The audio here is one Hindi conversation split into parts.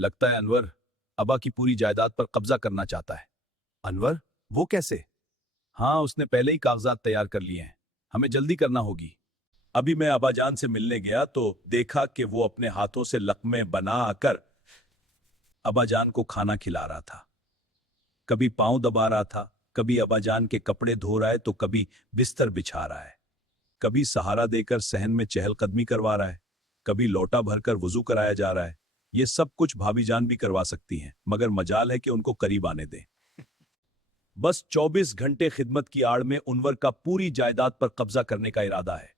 लगता है अनवर अबा की पूरी जायदाद पर कब्जा करना चाहता है। अनवर? वो कैसे? हाँ, उसने पहले ही कागजात तैयार कर लिए हैं। हमें जल्दी करना होगी। अभी मैं अबाजान से मिलने गया तो देखा कि वो अपने हाथों से लकमे बना कर अबाजान को खाना खिला रहा था। कभी पांव दबा रहा था, कभी अबाजान के कपड़े धो रहा है तो कभी बिस्तर बिछा रहा है, कभी सहारा देकर सहन में चहलकदमी करवा रहा है, कभी लोटा भरकर वुजू कराया जा रहा है। ये सब कुछ भाभीजान भी करवा सकती हैं, मगर मजाल है कि उनको करीब आने दें। बस 24 घंटे खिदमत की आड़ में उनवर का पूरी जायदाद पर कब्जा करने का इरादा है।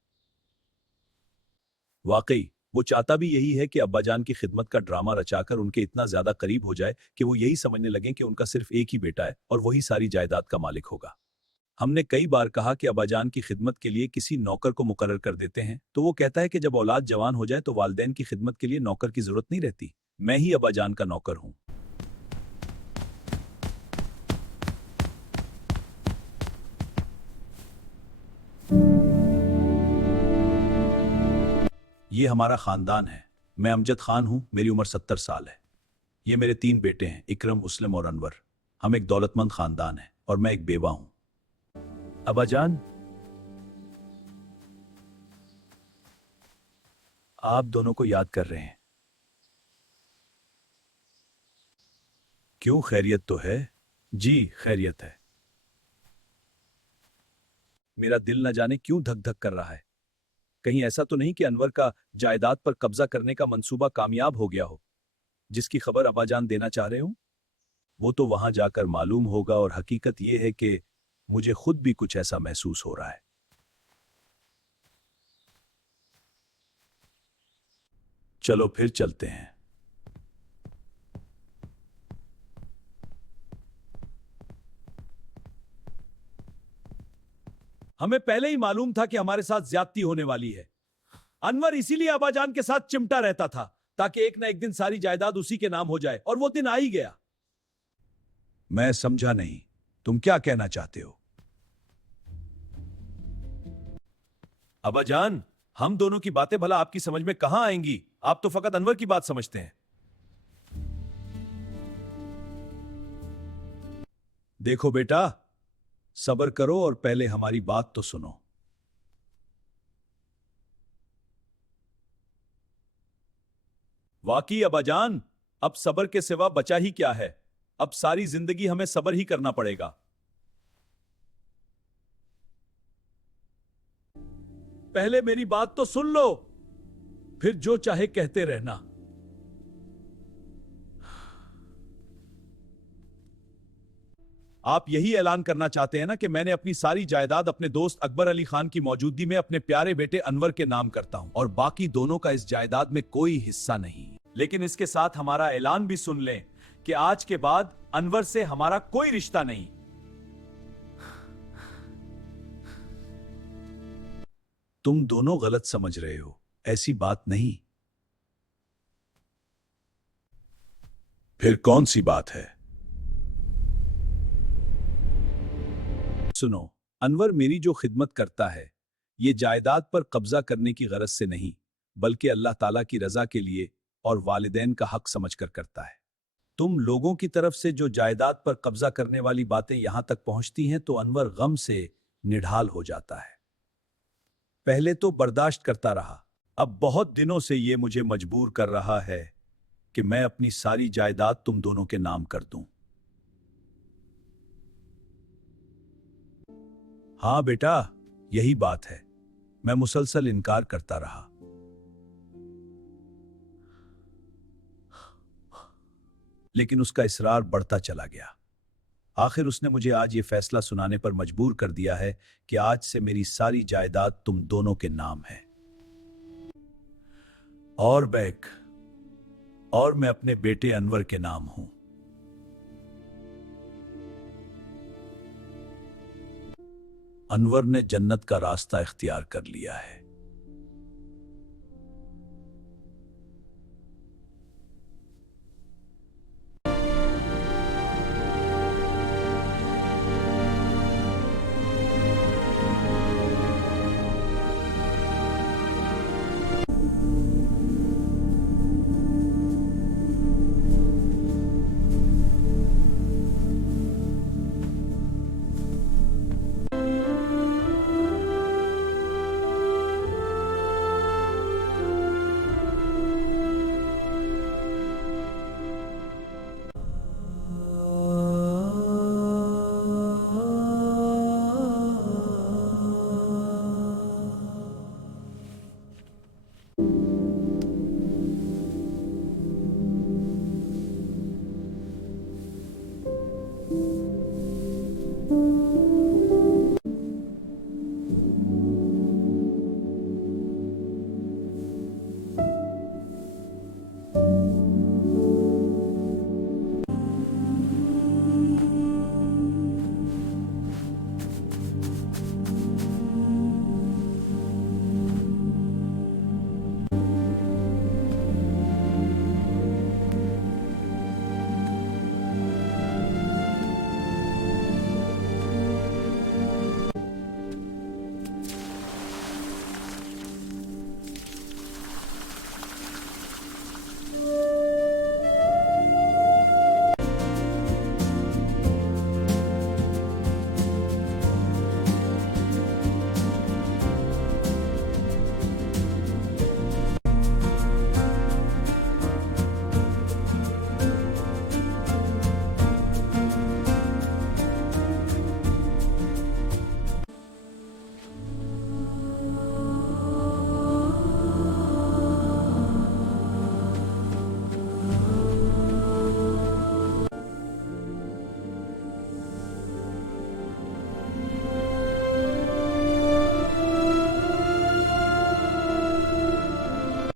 वाकई वो चाहता भी यही है कि अब्बाजान की खिदमत का ड्रामा रचाकर उनके इतना ज्यादा करीब हो जाए कि वो यही समझने लगे कि उनका सिर्फ एक ही बेटा है और वही सारी जायदाद का मालिक होगा। हमने कई बार कहा कि अब्बाजान की खिदमत के लिए किसी नौकर को मुकर्रर कर देते हैं, तो वो कहता है कि जब औलाद जवान हो जाए तो वालिदैन की खिदमत के लिए नौकर की जरूरत नहीं रहती, मैं ही अब्बाजान का नौकर हूं। ये हमारा खानदान है। मैं अमजद खान हूं, मेरी उम्र 70 साल है। ये मेरे 3 बेटे हैं, इकरम, मुस्लिम और अनवर। हम एक दौलतमंद खानदान है और मैं एक बेवा हूं। अब्बाजान, आप दोनों को याद कर रहे हैं। क्यों, खैरियत तो है? जी, खैरियत है। मेरा दिल न जाने क्यों धक धक कर रहा है। कहीं ऐसा तो नहीं कि अनवर का जायदाद पर कब्जा करने का मंसूबा कामयाब हो गया हो, जिसकी खबर अब्बाजान देना चाह रहे हो? वो तो वहां जाकर मालूम होगा, और हकीकत यह है कि मुझे खुद भी कुछ ऐसा महसूस हो रहा है। चलो फिर चलते हैं। हमें पहले ही मालूम था कि हमारे साथ ज्यादती होने वाली है। अनवर इसीलिए अब्बाजान के साथ चिमटा रहता था, ताकि एक ना एक दिन सारी जायदाद उसी के नाम हो जाए, और वो दिन आ ही गया। मैं समझा नहीं, तुम क्या कहना चाहते हो? अब्बाजान, हम दोनों की बातें भला आपकी समझ में कहां आएंगी? आप तो फकत अनवर की बात समझते हैं। देखो बेटा, सब्र करो और पहले हमारी बात तो सुनो। वाकई अब्बाजान, अब सब्र के सिवा बचा ही क्या है? अब सारी जिंदगी हमें सब्र ही करना पड़ेगा। पहले मेरी बात तो सुन लो, फिर जो चाहे कहते रहना। आप यही ऐलान करना चाहते हैं ना कि मैंने अपनी सारी जायदाद अपने दोस्त अकबर अली खान की मौजूदगी में अपने प्यारे बेटे अनवर के नाम करता हूं, और बाकी दोनों का इस जायदाद में कोई हिस्सा नहीं। लेकिन इसके साथ हमारा ऐलान भी सुन लें कि आज के बाद अनवर से हमारा कोई रिश्ता नहीं। तुम दोनों गलत समझ रहे हो, ऐसी बात नहीं। फिर कौन सी बात है? सुनो, अनवर मेरी जो खिदमत करता है, ये जायदाद पर कब्जा करने की गरज से नहीं, बल्कि अल्लाह ताला की रजा के लिए और वालिदैन का हक समझकर करता है। तुम लोगों की तरफ से जो जायदाद पर कब्जा करने वाली बातें यहां तक पहुंचती हैं तो अनवर गम से निढाल हो जाता है। पहले तो बर्दाश्त करता रहा, अब बहुत दिनों से ये मुझे मजबूर कर रहा है कि मैं अपनी सारी जायदाद तुम दोनों के नाम कर दूं। हाँ बेटा, यही बात है। मैं मुसलसल इनकार करता रहा, लेकिन उसका इसरार बढ़ता चला गया। आखिर उसने मुझे आज ये फैसला सुनाने पर मजबूर कर दिया है कि आज से मेरी सारी जायदाद तुम दोनों के नाम है। और बैक, और मैं अपने बेटे अनवर के नाम हूं। अनवर ने जन्नत का रास्ता इख्तियार कर लिया है।